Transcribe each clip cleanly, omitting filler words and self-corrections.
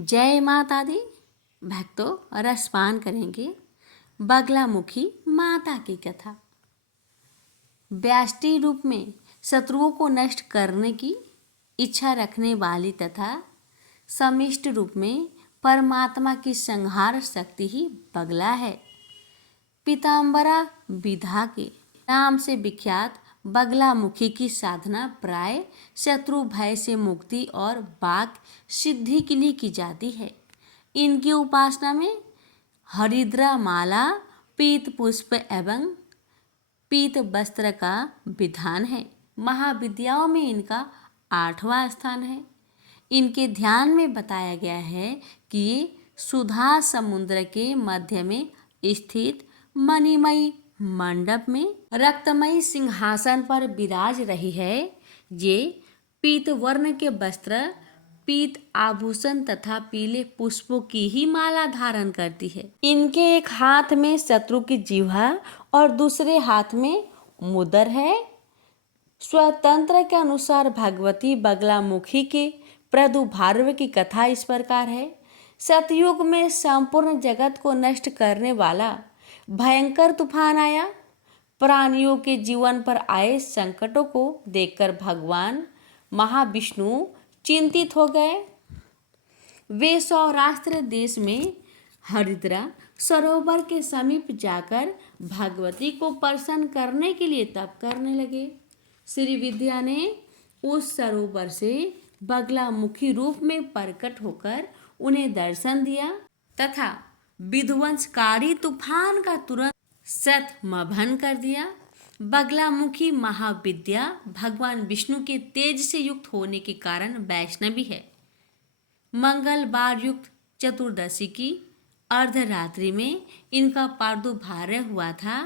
जय माता दी। भक्तों, रसपान करेंगे बगलामुखी माता की कथा। व्याष्टि रूप में शत्रुओं को नष्ट करने की इच्छा रखने वाली तथा समिष्ट रूप में परमात्मा की संहार शक्ति ही बगला है। पीताम्बरा विधा के नाम से विख्यात बगलामुखी की साधना प्राय शत्रु भय से मुक्ति और वाक सिद्धि के लिए की जाती है। इनकी उपासना में हरिद्रा माला, पीत पुष्प एवं पीत वस्त्र का विधान है। महाविद्याओं में इनका 8वां स्थान है। इनके ध्यान में बताया गया है कि ये सुधा समुद्र के मध्य में स्थित मणिमयी मंडप में रक्तमयी सिंहासन पर विराज रही है। ये पीत वर्ण के वस्त्र, पीत आभूषण तथा पीले पुष्पों की ही माला धारण करती है। इनके एक हाथ में शत्रु की जिह्वा और दूसरे हाथ में मुदर है। स्वतंत्र के अनुसार भगवती बगलामुखी के प्रादुर्भाव की कथा इस प्रकार है। सतयुग में संपूर्ण जगत को नष्ट करने वाला भयंकर तूफान आया। प्राणियों के जीवन पर आए संकटों को देखकर भगवान महाविष्णु चिंतित हो गए। वे सौराष्ट्र देश में हरिद्रा सरोवर के समीप जाकर भगवती को प्रसन्न करने के लिए तप करने लगे। श्री विद्या ने उस सरोवर से बगलामुखी रूप में प्रकट होकर उन्हें दर्शन दिया तथा विध्वंसकारी तूफान का तुरंत शतमभन कर दिया। बगलामुखी महाविद्या भगवान विष्णु के तेज से युक्त होने के कारण वैष्णवी है। मंगलवार युक्त चतुर्दशी की अर्धरात्रि में इनका प्रादुर्भाव हुआ था।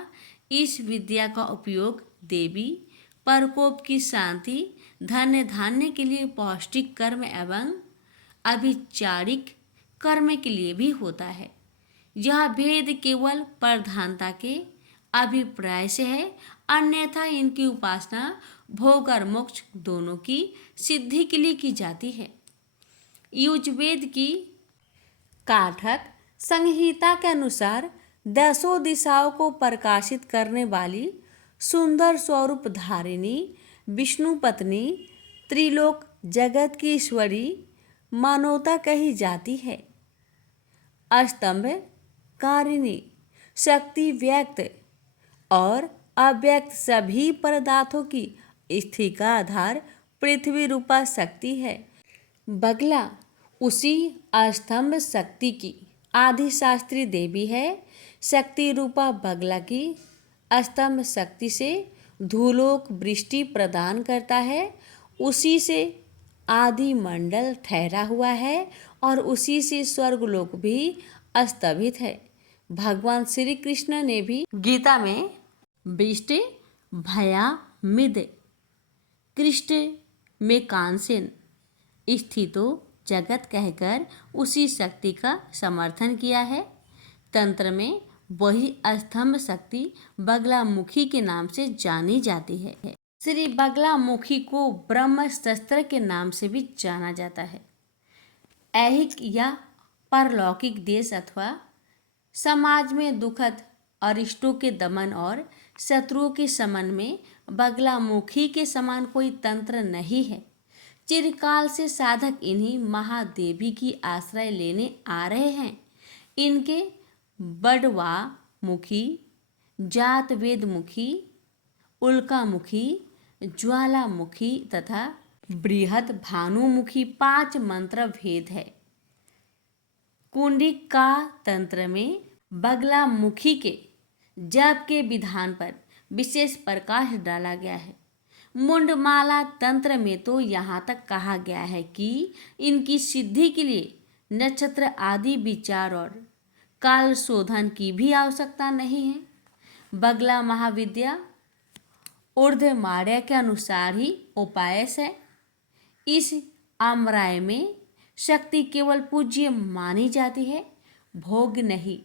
इस विद्या का उपयोग देवी प्रकोप की शांति, धन्य धान्य के लिए पौष्टिक कर्म एवं अभिचारिक कर्म के लिए भी होता है। यह भेद केवल प्रधानता के अभिप्राय से है, अन्यथा इनकी उपासना भोग और मोक्ष दोनों की सिद्धि के लिए की जाती है। युजवेद की काठक संहिता के अनुसार 10 दिशाओं को प्रकाशित करने वाली सुंदर स्वरूप धारिणी विष्णु पत्नी त्रिलोक जगत की ईश्वरी मानवता कही जाती है। अस्तंभ कारिणी शक्ति व्यक्त और अव्यक्त सभी पदार्थों की स्थिति का आधार पृथ्वी रूपा शक्ति है। बगला उसी अस्तंभ शक्ति की आदिशास्त्री देवी है। शक्ति रूपा बगला की स्तंभ शक्ति से धूलोक वृष्टि प्रदान करता है। उसी से आदि मंडल ठहरा हुआ है और उसी से स्वर्गलोक भी स्तंभित है। भगवान श्री कृष्ण ने भी गीता में वृष्टि भया मिद कृष्ट में कांसेन स्थितो जगत कहकर उसी शक्ति का समर्थन किया है। तंत्र में वही स्तंभ शक्ति बगलामुखी के नाम से जानी जाती है। श्री बगलामुखी को ब्रह्मशस्त्र के नाम से भी जाना जाता है। ऐहिक या परलौकिक देश अथवा समाज में दुखद अरिष्टों के दमन और शत्रुओं के शमन में बगलामुखी के समान कोई तंत्र नहीं है। चिरकाल से साधक इन्हीं महादेवी की आश्रय लेने आ रहे हैं। इनके बड़वा मुखी, जात वेद मुखी, उल्कामुखी, ज्वालामुखी तथा बृहद भानुमुखी 5 मंत्र भेद है। कुंडिका तंत्र में बगलामुखी के जप के विधान पर विशेष प्रकाश डाला गया है। मुंडमाला तंत्र में तो यहाँ तक कहा गया है कि इनकी सिद्धि के लिए नक्षत्र आदि विचार और काल शोधन की भी आवश्यकता नहीं है। बगला महाविद्या ऊर्ध्वमार्य के अनुसार ही उपायस है। इस आम्राय में शक्ति केवल पूज्य मानी जाती है, भोग नहीं।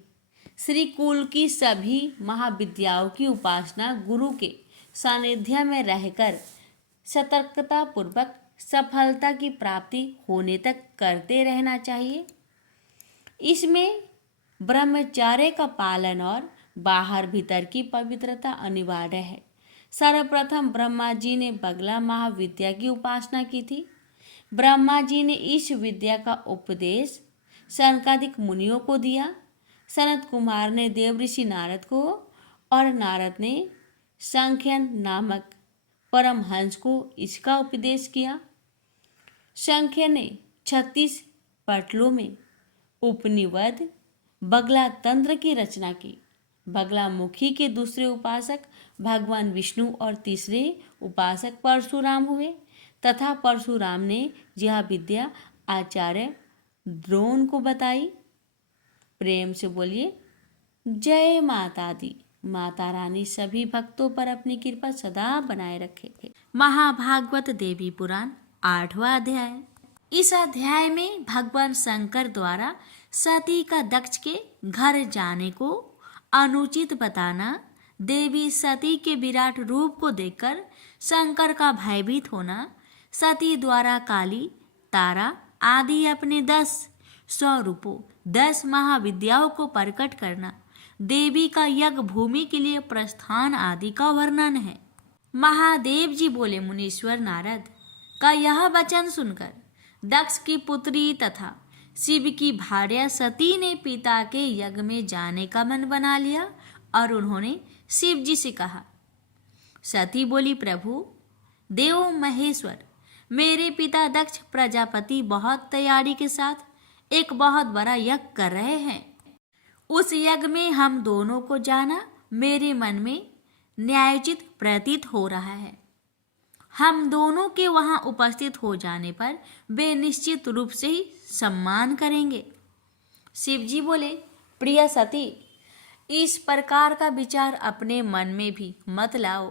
श्री कुल की सभी महाविद्याओं की उपासना गुरु के सानिध्य में रहकर सतर्कता पूर्वक सफलता की प्राप्ति होने तक करते रहना चाहिए। इसमें ब्रह्मचर्य का पालन और बाहर भीतर की पवित्रता अनिवार्य है। सर्वप्रथम ब्रह्मा जी ने बगला महाविद्या की उपासना की थी। ब्रह्मा जी ने इस विद्या का उपदेश सनकादिक मुनियों को दिया। सनत कुमार ने देव ऋषि नारद को और नारद ने सांख्यन नामक परमहंस को इसका उपदेश किया। सांख्य ने 36 पटलों में उपनिषद बगला तंत्र की रचना की। बगला मुखी के दूसरे उपासक भगवान विष्णु और तीसरे उपासक परशुराम हुए तथा परशुराम ने यह विद्या आचार्य द्रोण को बताई। प्रेम से बोलिए जय माता दी। माता रानी सभी भक्तों पर अपनी कृपा सदा बनाए रखे। महाभागवत देवी पुराण 8वां अध्याय। इस अध्याय में भगवान शंकर द्वारा सती का दक्ष के घर जाने को अनुचित बताना, देवी सती के विराट रूप को देखकर शंकर का भयभीत होना, सती द्वारा काली, तारा आदि अपने 10 स्वरूपों 10 महाविद्याओं को प्रकट करना, देवी का यज्ञ भूमि के लिए प्रस्थान आदि का वर्णन है। महादेव जी बोले, मुनीश्वर नारद का यह वचन सुनकर दक्ष की पुत्री तथा शिव की भार्या सती ने पिता के यज्ञ में जाने का मन बना लिया और उन्होंने शिव जी से कहा। सती बोली, प्रभु देव महेश्वर, मेरे पिता दक्ष प्रजापति बहुत तैयारी के साथ एक बहुत बड़ा यज्ञ कर रहे हैं। उस यज्ञ में हम दोनों को जाना मेरे मन में न्यायोचित प्रतीत हो रहा है। हम दोनों के वहां उपस्थित हो जाने पर वे निश्चित रूप से ही सम्मान करेंगे। शिव जी बोले, प्रिय सती, इस प्रकार का विचार अपने मन में भी मत लाओ।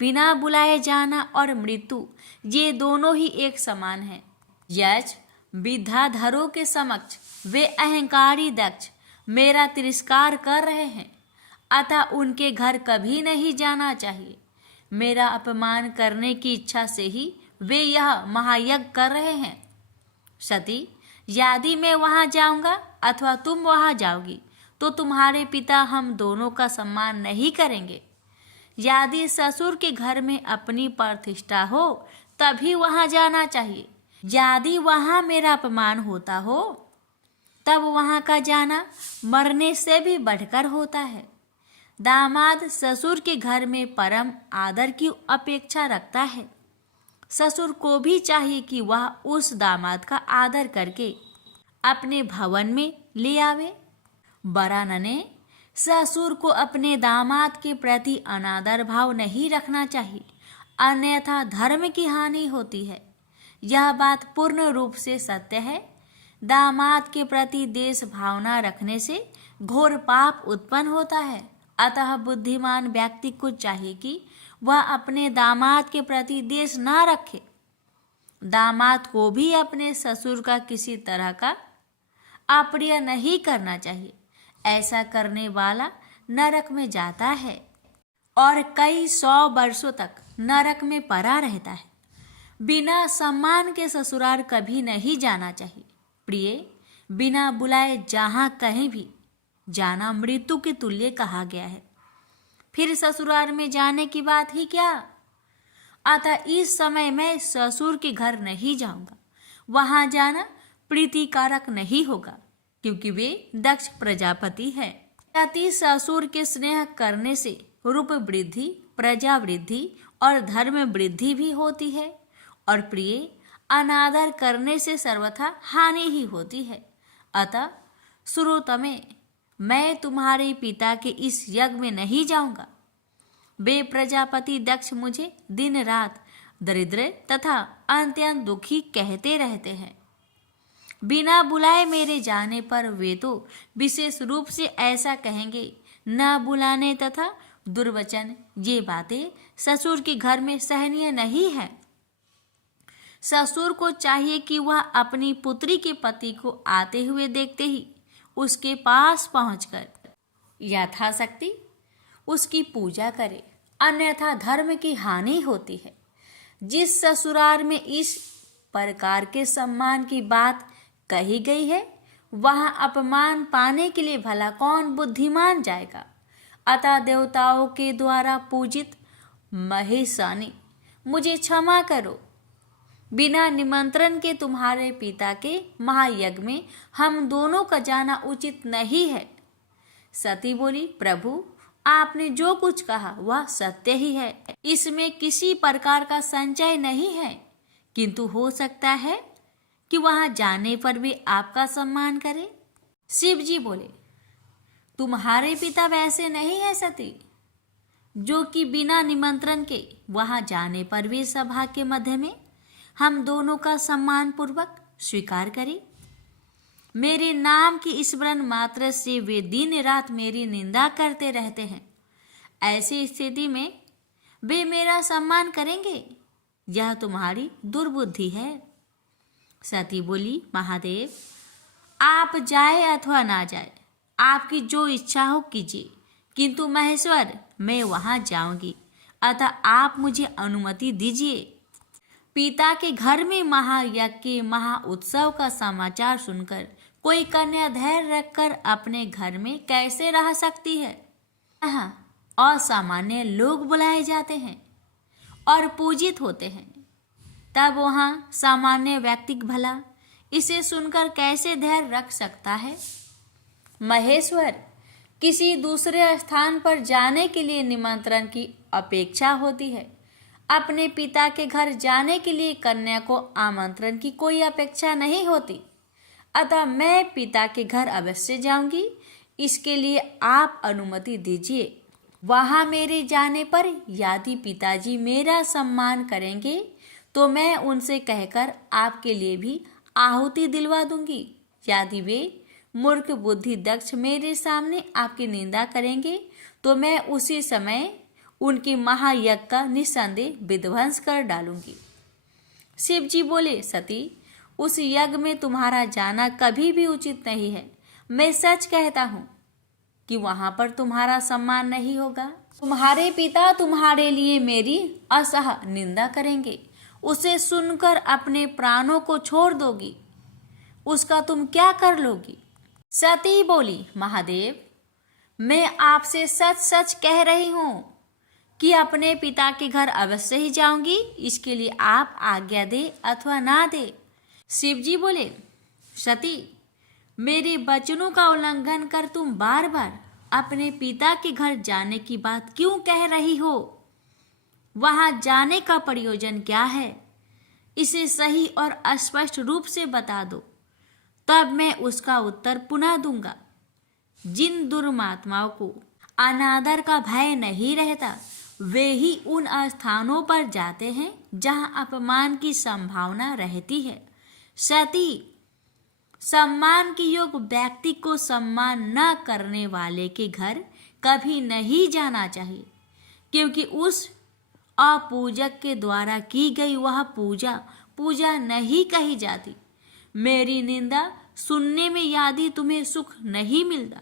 बिना बुलाए जाना और मृत्यु ये दोनों ही एक समान है। यज विद्याधरों के समक्ष वे अहंकारी दक्ष मेरा तिरस्कार कर रहे हैं, अतः उनके घर कभी नहीं जाना चाहिए। मेरा अपमान करने की इच्छा से ही वे यह महायज्ञ कर रहे हैं। सती, यदि मैं वहां जाऊंगा अथवा तुम वहां जाओगी तो तुम्हारे पिता हम दोनों का सम्मान नहीं करेंगे। यदि ससुर के घर में अपनी प्रतिष्ठा हो तभी वहां जाना चाहिए। यदि वहां मेरा अपमान होता हो तब वहां का जाना मरने से भी बढ़कर होता है। दामाद ससुर के घर में परम आदर की अपेक्षा रखता है। ससुर को भी चाहिए कि वह उस दामाद का आदर करके अपने भवन में ले आवे। वरान ने ससुर को अपने दामाद के प्रति अनादर भाव नहीं रखना चाहिए, अन्यथा धर्म की हानि होती है। यह बात पूर्ण रूप से सत्य है। दामाद के प्रति देश भावना रखने से घोर पाप उत्पन्न होता है। अतः बुद्धिमान व्यक्ति को चाहिए कि वह अपने दामाद के प्रति द्वेष न रखे। दामाद को भी अपने ससुर का किसी तरह का अप्रिय नहीं करना चाहिए। ऐसा करने वाला नरक में जाता है और कई 100 वर्षों तक नरक में पड़ा रहता है। बिना सम्मान के ससुराल कभी नहीं जाना चाहिए। प्रिय, बिना बुलाए जहाँ कहीं भी जाना मृत्यु के तुल्य कहा गया है। फिर ससुराल में जाने की बात ही क्या। अतः इस समय मैं ससुर के घर नहीं जाऊंगा। वहां जाना प्रीतिकारक नहीं होगा, क्योंकि वे दक्ष प्रजापति हैं। अति ससुर के स्नेह करने से रूप वृद्धि, प्रजा वृद्धि और धर्म वृद्धि भी होती है, और प्रिय अनादर करने से सर्वथा हानि ही होती है। अतः श्रोतमे, मैं तुम्हारे पिता के इस यज्ञ में नहीं जाऊंगा। वे प्रजापति दक्ष मुझे दिन रात दरिद्र तथा अत्यंत दुखी कहते रहते हैं। बिना बुलाए मेरे जाने पर वे तो विशेष रूप से ऐसा कहेंगे। न बुलाने तथा दुर्वचन ये बातें ससुर के घर में सहनीय नहीं है। ससुर को चाहिए कि वह अपनी पुत्री के पति को आते हुए देखते ही उसके पास पहुंचकर यथाशक्ति उसकी पूजा करे, अन्यथा धर्म की हानि होती है। जिस ससुराल में इस प्रकार के सम्मान की बात कही गई है वहां अपमान पाने के लिए भला कौन बुद्धिमान जाएगा। अतः देवताओं के द्वारा पूजित महेशानी, मुझे क्षमा करो। बिना निमंत्रण के तुम्हारे पिता के महायज्ञ में हम दोनों का जाना उचित नहीं है। सती बोली, प्रभु आपने जो कुछ कहा वह सत्य ही है, इसमें किसी प्रकार का संचय नहीं है, किंतु हो सकता है कि वहां जाने पर भी आपका सम्मान करे। शिव जी बोले, तुम्हारे पिता वैसे नहीं है सती, जो कि बिना निमंत्रण के वहां जाने पर भी सभा के मध्य में हम दोनों का सम्मान पूर्वक स्वीकार करें। मेरे नाम की स्मरण मात्र से वे दिन रात मेरी निंदा करते रहते हैं। ऐसी स्थिति में वे मेरा सम्मान करेंगे, यह तुम्हारी दुर्बुद्धि है। सती बोली, महादेव आप जाए अथवा ना जाए, आपकी जो इच्छा हो कीजिए, किंतु महेश्वर मैं वहां जाऊंगी, अतः आप मुझे अनुमति दीजिए। पिता के घर में महायज्ञ के महा उत्सव का समाचार सुनकर कोई कन्या धैर्य रखकर अपने घर में कैसे रह सकती है। असामान्य लोग बुलाए जाते हैं और पूजित होते हैं, तब वहां सामान्य व्यक्ति भला इसे सुनकर कैसे धैर्य रख सकता है। महेश्वर, किसी दूसरे स्थान पर जाने के लिए निमंत्रण की अपेक्षा होती है, अपने पिता के घर जाने के लिए कन्या को आमंत्रण की कोई अपेक्षा नहीं होती। अतः मैं पिता के घर अवश्य जाऊंगी, इसके लिए आप अनुमति दीजिए। वहां मेरे जाने पर यदि पिताजी मेरा सम्मान करेंगे तो मैं उनसे कहकर आपके लिए भी आहुति दिलवा दूंगी। यदि वे मूर्ख बुद्धि दक्ष मेरे सामने आपकी निंदा करेंगे तो मैं उसी समय उनकी महायज्ञ का निस्संदेह विध्वंस कर डालूंगी। शिव जी बोले, सती उस यज्ञ में तुम्हारा जाना कभी भी उचित नहीं है। मैं सच कहता हूँ कि वहां पर तुम्हारा सम्मान नहीं होगा। तुम्हारे पिता तुम्हारे लिए मेरी असह निंदा करेंगे, उसे सुनकर अपने प्राणों को छोड़ दोगी, उसका तुम क्या कर लोगी। सती बोली, महादेव मैं आपसे सच सच कह रही हूं कि अपने पिता के घर अवश्य ही जाऊंगी, इसके लिए आप आज्ञा दे अथवा ना दे। शिव जी बोले, सती मेरे वचनों का उल्लंघन कर तुम बार बार अपने पिता के घर जाने की बात क्यों कह रही हो। वहां जाने का प्रयोजन क्या है, इसे सही और स्पष्ट रूप से बता दो, तब मैं उसका उत्तर पुनः दूंगा। जिन दुर्मात्माओं को अनादर का भय नहीं रहता, वे ही उन स्थानों पर जाते हैं जहां अपमान की संभावना रहती है। सती, सम्मान के योग व्यक्ति को सम्मान न करने वाले के घर कभी नहीं जाना चाहिए, क्योंकि उस अपूजक के द्वारा की गई वह पूजा नहीं कही जाती। मेरी निंदा सुनने में यदि तुम्हें सुख नहीं मिलता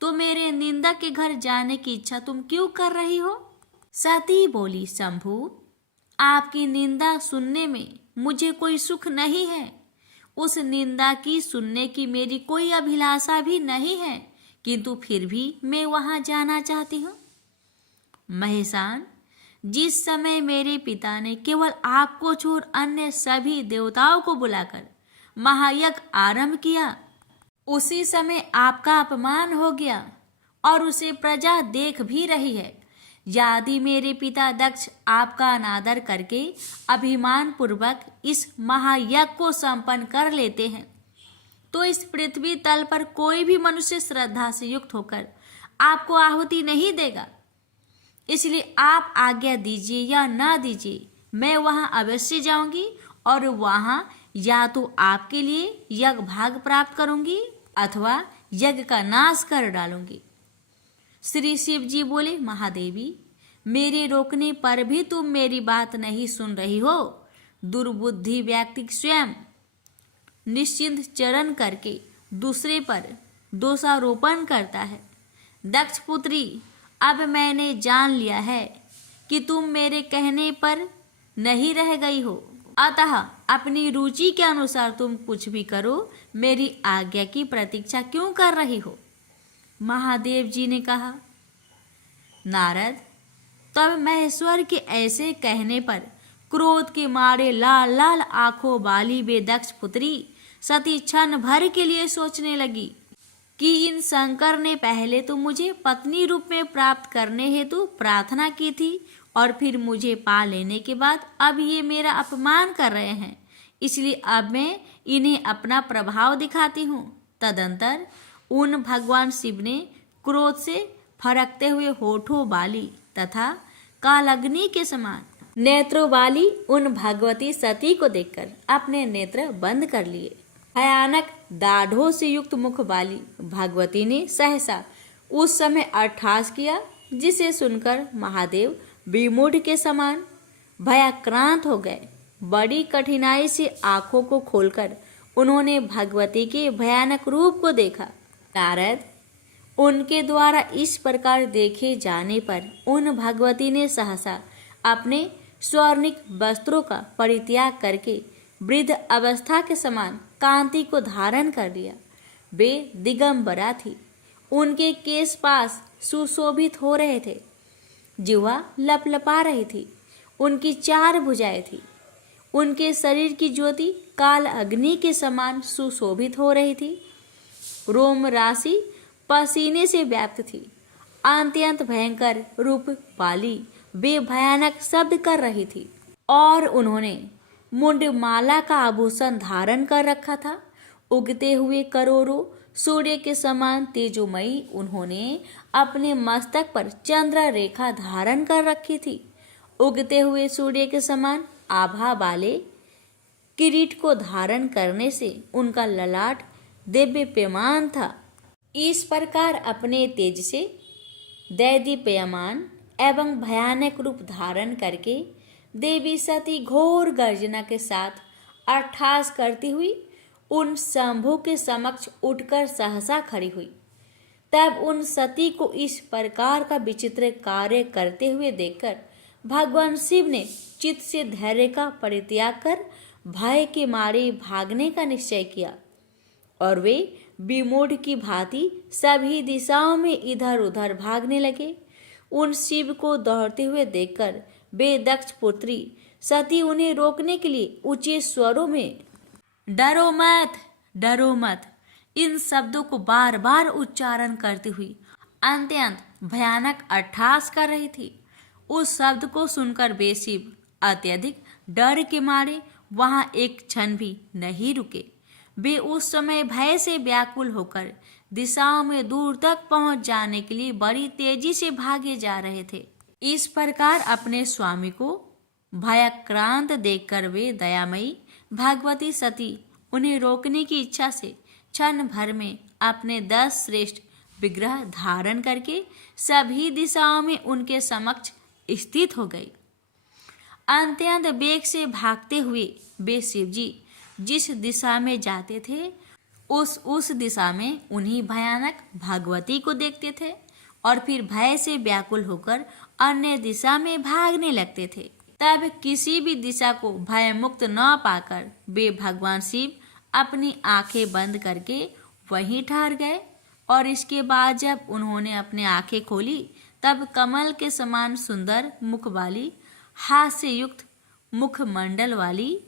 तो मेरे निंदा के घर जाने की इच्छा तुम क्यों कर रही हो। सती बोली, शंभु आपकी निंदा सुनने में मुझे कोई सुख नहीं है, उस निंदा की सुनने की मेरी कोई अभिलाषा भी नहीं है, किंतु फिर भी मैं वहां जाना चाहती हूँ। महेशान, जिस समय मेरे पिता ने केवल आपको छोड़ अन्य सभी देवताओं को बुलाकर महायज्ञ आरंभ किया, उसी समय आपका अपमान हो गया और उसे प्रजा देख भी रही है। यदि मेरे पिता दक्ष आपका अनादर करके अभिमान पूर्वक इस महायज्ञ को संपन्न कर लेते हैं तो इस पृथ्वी तल पर कोई भी मनुष्य श्रद्धा से युक्त होकर आपको आहुति नहीं देगा। इसलिए आप आज्ञा दीजिए या ना दीजिए, मैं वहां अवश्य जाऊंगी और वहां या तो आपके लिए यज्ञ भाग प्राप्त करूंगी अथवा यज्ञ का नाश कर डालूंगी। श्री शिव जी बोले, महादेवी मेरे रोकने पर भी तुम मेरी बात नहीं सुन रही हो। दुर्बुद्धि व्यक्ति स्वयं निश्चिंत चरण करके दूसरे पर दोषारोपण करता है। दक्ष पुत्री, अब मैंने जान लिया है कि तुम मेरे कहने पर नहीं रह गई हो। अतः अपनी रुचि के अनुसार तुम कुछ भी करो, मेरी आज्ञा की प्रतीक्षा क्यों कर रही हो? महादेव जी ने कहा। नारद, तब महेश्वर के ऐसे कहने पर क्रोध के मारे लाल लाल आंखों वाली वे दक्ष पुत्री सती क्षण भर के लिए सोचने लगी कि इन शंकर ने पहले तो मुझे पत्नी रूप में प्राप्त करने हेतु प्रार्थना की थी और फिर मुझे पा लेने के बाद अब ये मेरा अपमान कर रहे हैं, इसलिए अब मैं इन्हें अपना प्रभाव दिखाती हूँ। तदंतर उन भगवान शिव ने क्रोध से फरकते हुए होठों वाली तथा कालग्नि के समान नेत्रों वाली उन भगवती सती को देखकर अपने नेत्र बंद कर लिए। भयानक दाढ़ों से युक्त मुख वाली भगवती ने सहसा उस समय अट्ठास किया, जिसे सुनकर महादेव विमूढ़ के समान भयाक्रांत हो गए। बड़ी कठिनाई से आंखों को खोलकर उन्होंने भगवती के भयानक रूप को देखा। नारद, उनके द्वारा इस प्रकार देखे जाने पर उन भगवती ने सहसा अपने स्वर्णिक वस्त्रों का परित्याग करके वृद्ध अवस्था के समान कांति को धारण कर लिया। वे दिगंबरा थी। उनके केश पास सुशोभित हो रहे थे, जिह्वा लपलपा रही थी, उनकी 4 भुजाएं थी। उनके शरीर की ज्योति काल अग्नि के समान सुशोभित हो रही थी। रोम राशि पसीने से व्याप्त थी। अत्यंत भयंकर रूप वाली वे भयानक शब्द कर रही थी और उन्होंने मुंडमाला का आभूषण धारण कर रखा था। उगते हुए करोड़ों सूर्य के समान तेजोमयी उन्होंने अपने मस्तक पर चंद्र रेखा धारण कर रखी थी। उगते हुए सूर्य के समान आभा वाले किरीट को धारण करने से उनका ललाट दिव्यमान था। इस प्रकार अपने तेज से दैदीप्यमान एवं भयानक रूप धारण करके देवी सती घोर गर्जना के साथ अट्ठास करती हुई उन शंभु के समक्ष उठकर सहसा खड़ी हुई। तब उन सती को इस प्रकार का विचित्र कार्य करते हुए देखकर भगवान शिव ने चित्त से धैर्य का परित्याग कर भय के मारे भागने का निश्चय किया और वे विमूढ़ की भांति सभी दिशाओं में इधर उधर भागने लगे। उन शिव को दौड़ते हुए देखकर वे दक्ष पुत्री सती उन्हें रोकने के लिए ऊंचे स्वरों में डरो मत इन शब्दों को बार बार उच्चारण करती हुई अत्यंत भयानक अट्ठास कर रही थी। उस शब्द को सुनकर वे शिव अत्यधिक डर के मारे वहां एक क्षण भी नहीं रुके। वे उस समय भय से व्याकुल होकर दिशाओं में दूर तक पहुंच जाने के लिए बड़ी तेजी से भागे जा रहे थे। इस प्रकार अपने स्वामी को भयाक्रांत देखकर वे दयामयी भगवती सती उन्हें रोकने की इच्छा से क्षण भर में अपने 10 श्रेष्ठ विग्रह धारण करके सभी दिशाओं में उनके समक्ष स्थित हो गई। अत्यंत वेग से भागते हुए वे शिवजी जिस दिशा में जाते थे उस दिशा में उन्हीं भयानक भगवती को देखते थे और फिर भय से व्याकुल होकर अन्य दिशा में भागने लगते थे। तब किसी भी दिशा को भय मुक्त न पाकर वे भगवान शिव अपनी आंखें बंद करके वहीं ठहर गए और इसके बाद जब उन्होंने अपनी आंखें खोली तब कमल के समान सुंदर मुख वाली, हास्य युक्त मुखमंडल वाली,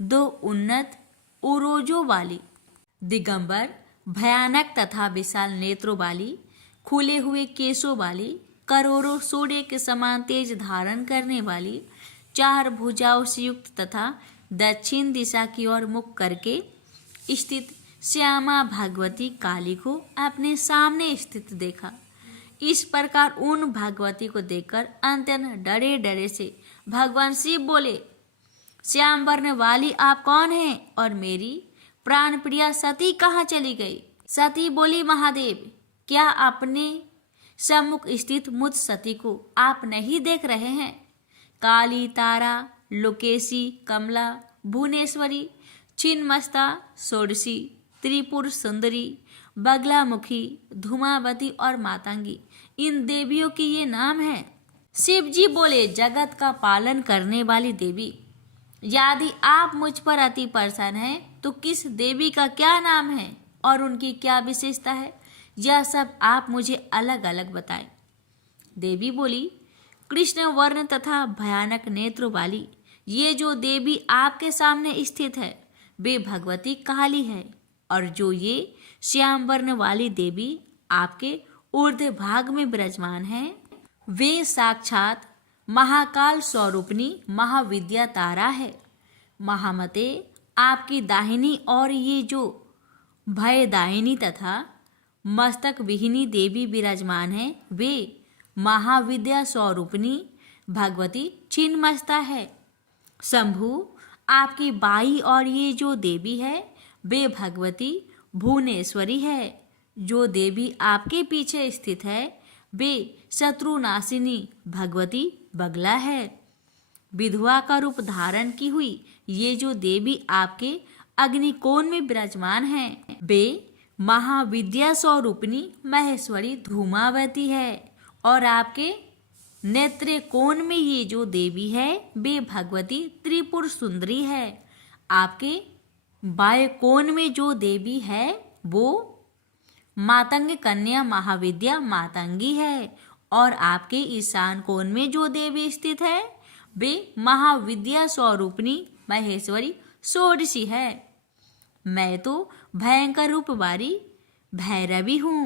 2 उन्नत उरोजों वाली, दिगंबर भयानक तथा विशाल नेत्रों वाली, खुले हुए केशों वाली, करोड़ों सूर्य के समान तेज धारण करने वाली, 4 भुजाओं से युक्त तथा दक्षिण दिशा की ओर मुख करके स्थित श्यामा भगवती काली को अपने सामने स्थित देखा। इस प्रकार उन भगवती को देखकर अत्यंत डरे डरे से भगवान शिव बोले, श्याम वर्ण वाली आप कौन हैं और मेरी प्राण प्रिया सती कहाँ चली गई? सती बोली, महादेव, क्या अपने सम्मुख स्थित मुझ सती को आप नहीं देख रहे हैं? काली, तारा, लोकेशी, कमला, भुवनेश्वरी, छिन्नमस्ता, षोडशी, त्रिपुर सुंदरी, बगलामुखी, धूमावती और मातंगी, इन देवियों के ये नाम हैं। शिव जी बोले, जगत का पालन करने वाली देवी, यदि आप मुझ पर अति प्रसन्न हैं तो किस देवी का क्या नाम है और उनकी क्या विशेषता है, यह सब आप मुझे अलग अलग बताएं। देवी बोली, कृष्ण वर्ण तथा भयानक नेत्र वाली ये जो देवी आपके सामने स्थित है वे भगवती काली है, और जो ये श्याम वर्ण वाली देवी आपके ऊर्ध्व भाग में विराजमान है वे साक्षात महाकाल स्वरूपिणी महाविद्या तारा है। महामते, आपकी दाहिनी और ये जो भयदायिनी तथा मस्तक विहिनी देवी विराजमान है वे महाविद्या स्वरूपिणी भगवती छिन्नमस्ता है। शंभु, आपकी बाई और ये जो देवी है वे भगवती भुवनेश्वरी है। जो देवी आपके पीछे स्थित है वे शत्रुनाशिनी भगवती बगला है। विधवा का रूप धारण की हुई ये जो देवी आपके अग्निकोण में विराजमान है वे महाविद्या स्वरूपिणी महेश्वरी धूमावती है, और आपके नेत्र कोण में ये जो देवी है वे भगवती त्रिपुर सुंदरी है। आपके बाएं कोण में जो देवी है वो मातंग कन्या महाविद्या मातंगी है, और आपके ईशान कोण में जो देवी स्थित है वे महाविद्या स्वरूपिणी महेश्वरी षोडशी है। मैं तो भयंकर रूप वाली भैरवी हूँ।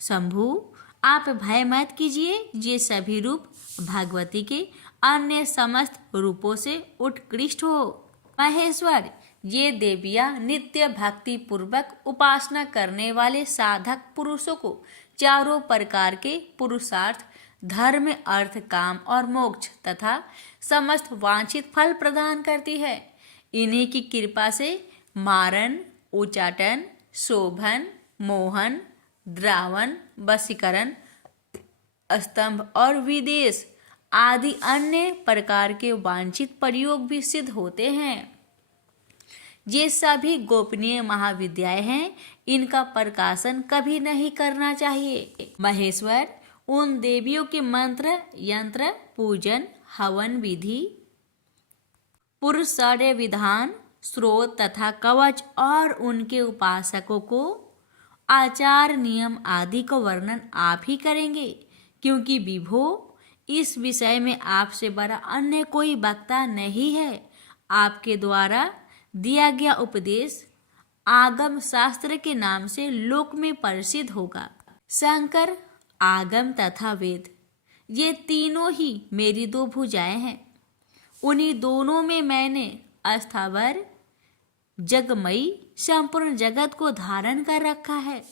शंभु, आप भय मत कीजिए, ये सभी रूप भगवती के अन्य समस्त रूपों से उत्कृष्ट हो। महेश्वर, ये देवियाँ नित्य भक्ति पूर्वक उपासना करने वाले साधक पुरुषों को चारों प्रकार के पुरुषार्थ धर्म अर्थ काम और मोक्ष तथा समस्त वांछित फल प्रदान करती है। इन्हीं की कृपा से मारन, उच्चाटन, शोभन, मोहन, द्रावण, वशीकरण, स्तंभ और विदेश आदि अन्य प्रकार के वांछित प्रयोग भी सिद्ध होते हैं। ये सभी गोपनीय महाविद्याएं हैं, इनका प्रकाशन कभी नहीं करना चाहिए। महेश्वर, उन देवियों के मंत्र यंत्र पूजन हवन विधि पुरुषार्य विधान स्रोत तथा कवच और उनके उपासकों को आचार नियम आदि का वर्णन आप ही करेंगे, क्योंकि विभो इस विषय में आपसे बड़ा अन्य कोई वक्ता नहीं है। आपके द्वारा दिया गया उपदेश आगम शास्त्र के नाम से लोक में प्रसिद्ध होगा। शंकर, आगम तथा वेद ये तीनों ही मेरी दो भुजाएं हैं। उन्हीं दोनों में मैंने अस्थावर जगमयी संपूर्ण जगत को धारण कर रखा है।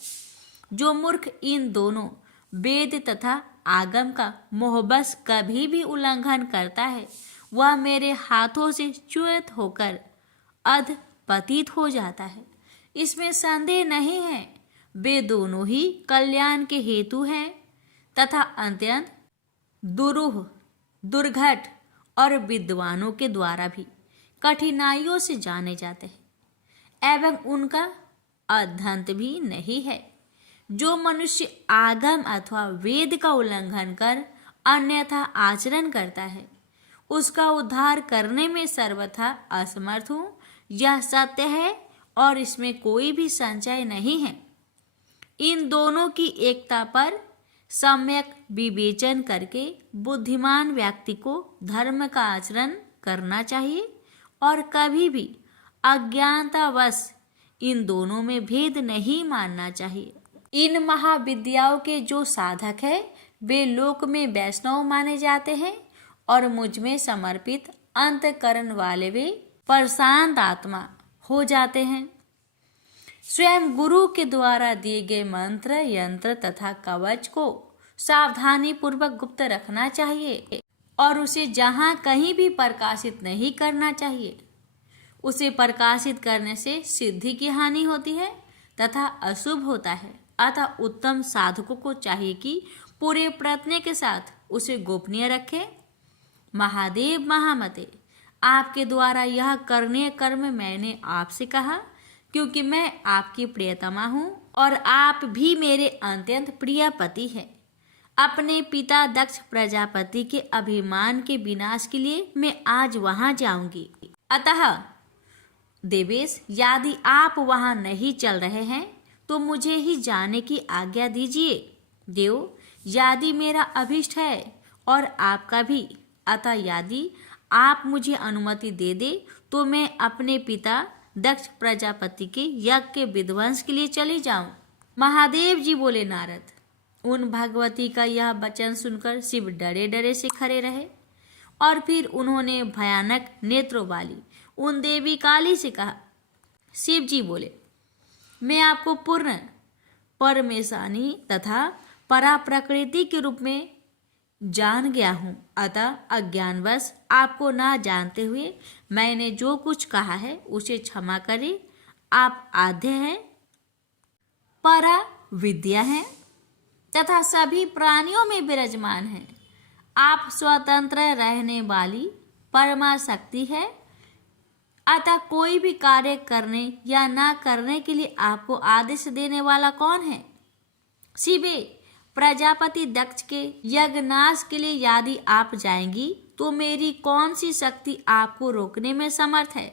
जो मूर्ख इन दोनों वेद तथा आगम का मोहबस कभी भी उल्लंघन करता है वह मेरे हाथों से च्युत होकर अध पतित हो जाता है, इसमें संदेह नहीं है। वे दोनों ही कल्याण के हेतु हैं तथा अत्यंत दुरूह, दुर्घट और विद्वानों के द्वारा भी कठिनाइयों से जाने जाते हैं एवं उनका अध्यंत भी नहीं है। जो मनुष्य आगम अथवा वेद का उल्लंघन कर अन्यथा आचरण करता है उसका उद्धार करने में सर्वथा असमर्थ हूँ, यह सत्य है और इसमें कोई भी संशय नहीं है। इन दोनों की एकता पर सम्यक विवेचन करके बुद्धिमान व्यक्ति को धर्म का आचरण करना चाहिए और कभी भी अज्ञानतावश इन दोनों में भेद नहीं मानना चाहिए। इन महाविद्याओं के जो साधक है वे लोक में वैष्णव माने जाते हैं और मुझ में समर्पित अंतःकरण वाले वे प्रशांत आत्मा हो जाते हैं। स्वयं गुरु के द्वारा दिए गए मंत्र यंत्र तथा कवच को सावधानी पूर्वक गुप्त रखना चाहिए और उसे जहाँ कहीं भी प्रकाशित नहीं करना चाहिए। उसे प्रकाशित करने से सिद्धि की हानि होती है तथा अशुभ होता है। अतः उत्तम साधकों को चाहिए कि पूरे प्रयत्न के साथ उसे गोपनीय रखें। महादेव महामते, आपके द्वारा यह करनीय कर्म मैंने आपसे कहा क्योंकि मैं आपकी प्रियतमा हूँ और आप भी मेरे अत्यंत प्रिय पति है। अपने पिता दक्ष प्रजापति के अभिमान के विनाश के लिए मैं आज वहां जाऊंगी। अतः देवेश, यदि आप वहां नहीं चल रहे हैं तो मुझे ही जाने की आज्ञा दीजिए। देव, यदि मेरा अभीष्ट है और आपका भी, अतः यदि आप मुझे अनुमति दे दे तो मैं अपने पिता दक्ष प्रजापति के यज्ञ के विध्वंस के लिए चले जाऊं। महादेव जी बोले, नारद, उन भगवती का यह वचन सुनकर शिव डरे डरे से खड़े रहे और फिर उन्होंने भयानक नेत्रों वाली उन देवी काली से कहा। शिव जी बोले, मैं आपको पूर्ण परमेशानी तथा परा प्रकृति के रूप में जान गया हूँ, अतः अज्ञानवश आपको ना जानते हुए मैंने जो कुछ कहा है उसे क्षमा करें। आप आद्य हैं, परा विद्या हैं तथा सभी प्राणियों में विराजमान हैं। आप स्वतंत्र रहने वाली परमा शक्ति है, अतः कोई भी कार्य करने या ना करने के लिए आपको आदेश देने वाला कौन है? शिवे, प्रजापति दक्ष के यज्ञनाश के लिए यदि आप जाएंगी तो मेरी कौन सी शक्ति आपको रोकने में समर्थ है,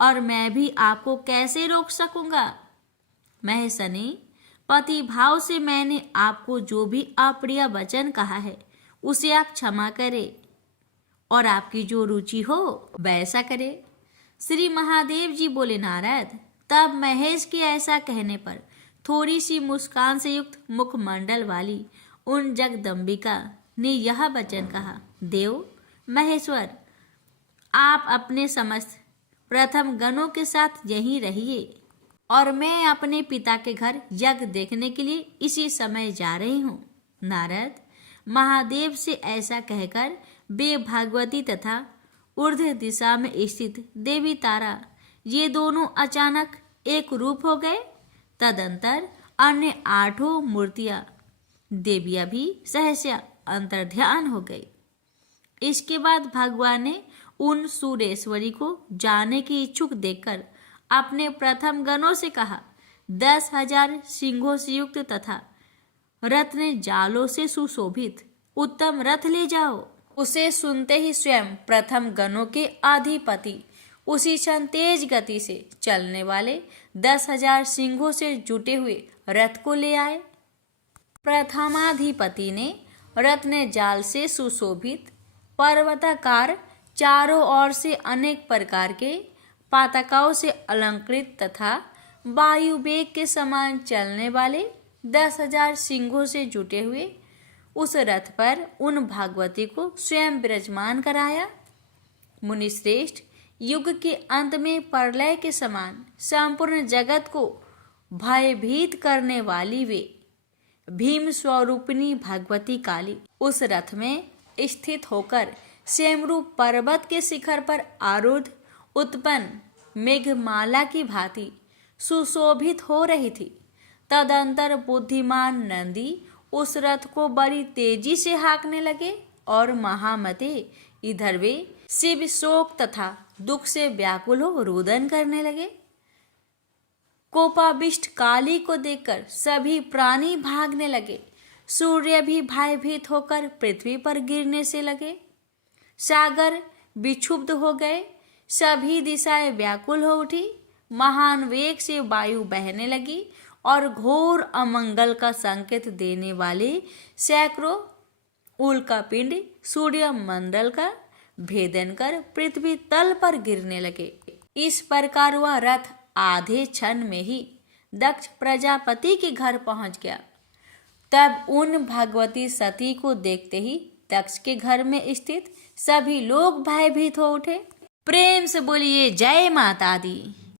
और मैं भी आपको कैसे रोक सकूंगा? महेशनी, पति भाव से मैंने आपको जो भी अप्रिय वचन कहा है उसे आप क्षमा करें और आपकी जो रुचि हो वैसा करें। श्री महादेव जी बोले, नारद, तब महेश के ऐसा कहने पर थोड़ी सी मुस्कान से युक्त मुखमंडल वाली उन जगदम्बिका ने यह वचन कहा। देव महेश्वर, आप अपने समस्त प्रथम गणों के साथ यहीं रहिए और मैं अपने पिता के घर यज्ञ देखने के लिए इसी समय जा रही हूँ। नारद, महादेव से ऐसा कहकर वे भगवती तथा ऊर्ध्व दिशा में स्थित देवी तारा ये दोनों अचानक एक रूप हो गए। तदंतर अन्य 8 मूर्तियां देवियां भी सहसा अंतर्ध्यान हो गई। इसके बाद भगवान ने उन सूर्येश्वरी को जाने की इच्छुक देखकर अपने प्रथम गणों से कहा, 10,000 सिंहों से युक्त तथा रत्न जालों से सुशोभित उत्तम रथ ले जाओ। उसे सुनते ही स्वयं प्रथम गणों के अधिपति उसी क्षण तेज गति से चलने वाले 10,000 सिंहों से जुटे हुए रथ को ले आए। प्रथमाधिपति ने रत्न जाल से सुशोभित पर्वताकार चारों ओर से अनेक प्रकार के पताकाओं से अलंकृत तथा वायु वेग के समान चलने वाले 10,000 सिंहों से जुटे हुए उस रथ पर उन भागवती को स्वयं विराजमान कराया। मुनिश्रेष्ठ, युग के अंत में प्रलय के समान संपूर्ण जगत को भयभीत करने वाली वे भीम स्वरूपिणी भगवती काली उस रथ में स्थित होकर सेमरूप पर्वत के शिखर पर आरूढ़ उत्पन्न मेघमाला की भांति सुशोभित हो रही थी। तदंतर बुद्धिमान नंदी उस रथ को बड़ी तेजी से हाँकने लगे और महामते इधर वे शिव शोक तथा दुख से व्याकुल हो रुदन करने लगे। कोपाविष्ट काली को देखकर सभी प्राणी भागने लगे। सूर्य भी भयभीत होकर पृथ्वी पर गिरने से लगे। सागर विक्षुब्ध हो गए। सभी दिशाएं व्याकुल हो उठी। महान वेग से वायु बहने लगी और घोर अमंगल का संकेत देने वाले सैकड़ों उल्कापिंड सूर्य मंडल का भेदन कर पृथ्वी तल पर गिरने लगे। इस प्रकार वह रथ आधे क्षण में ही दक्ष प्रजापति के घर पहुंच गया। तब उन भगवती सती को देखते ही दक्ष के घर में स्थित सभी लोग भयभीत हो उठे। प्रेम से बोलिए जय माता दी।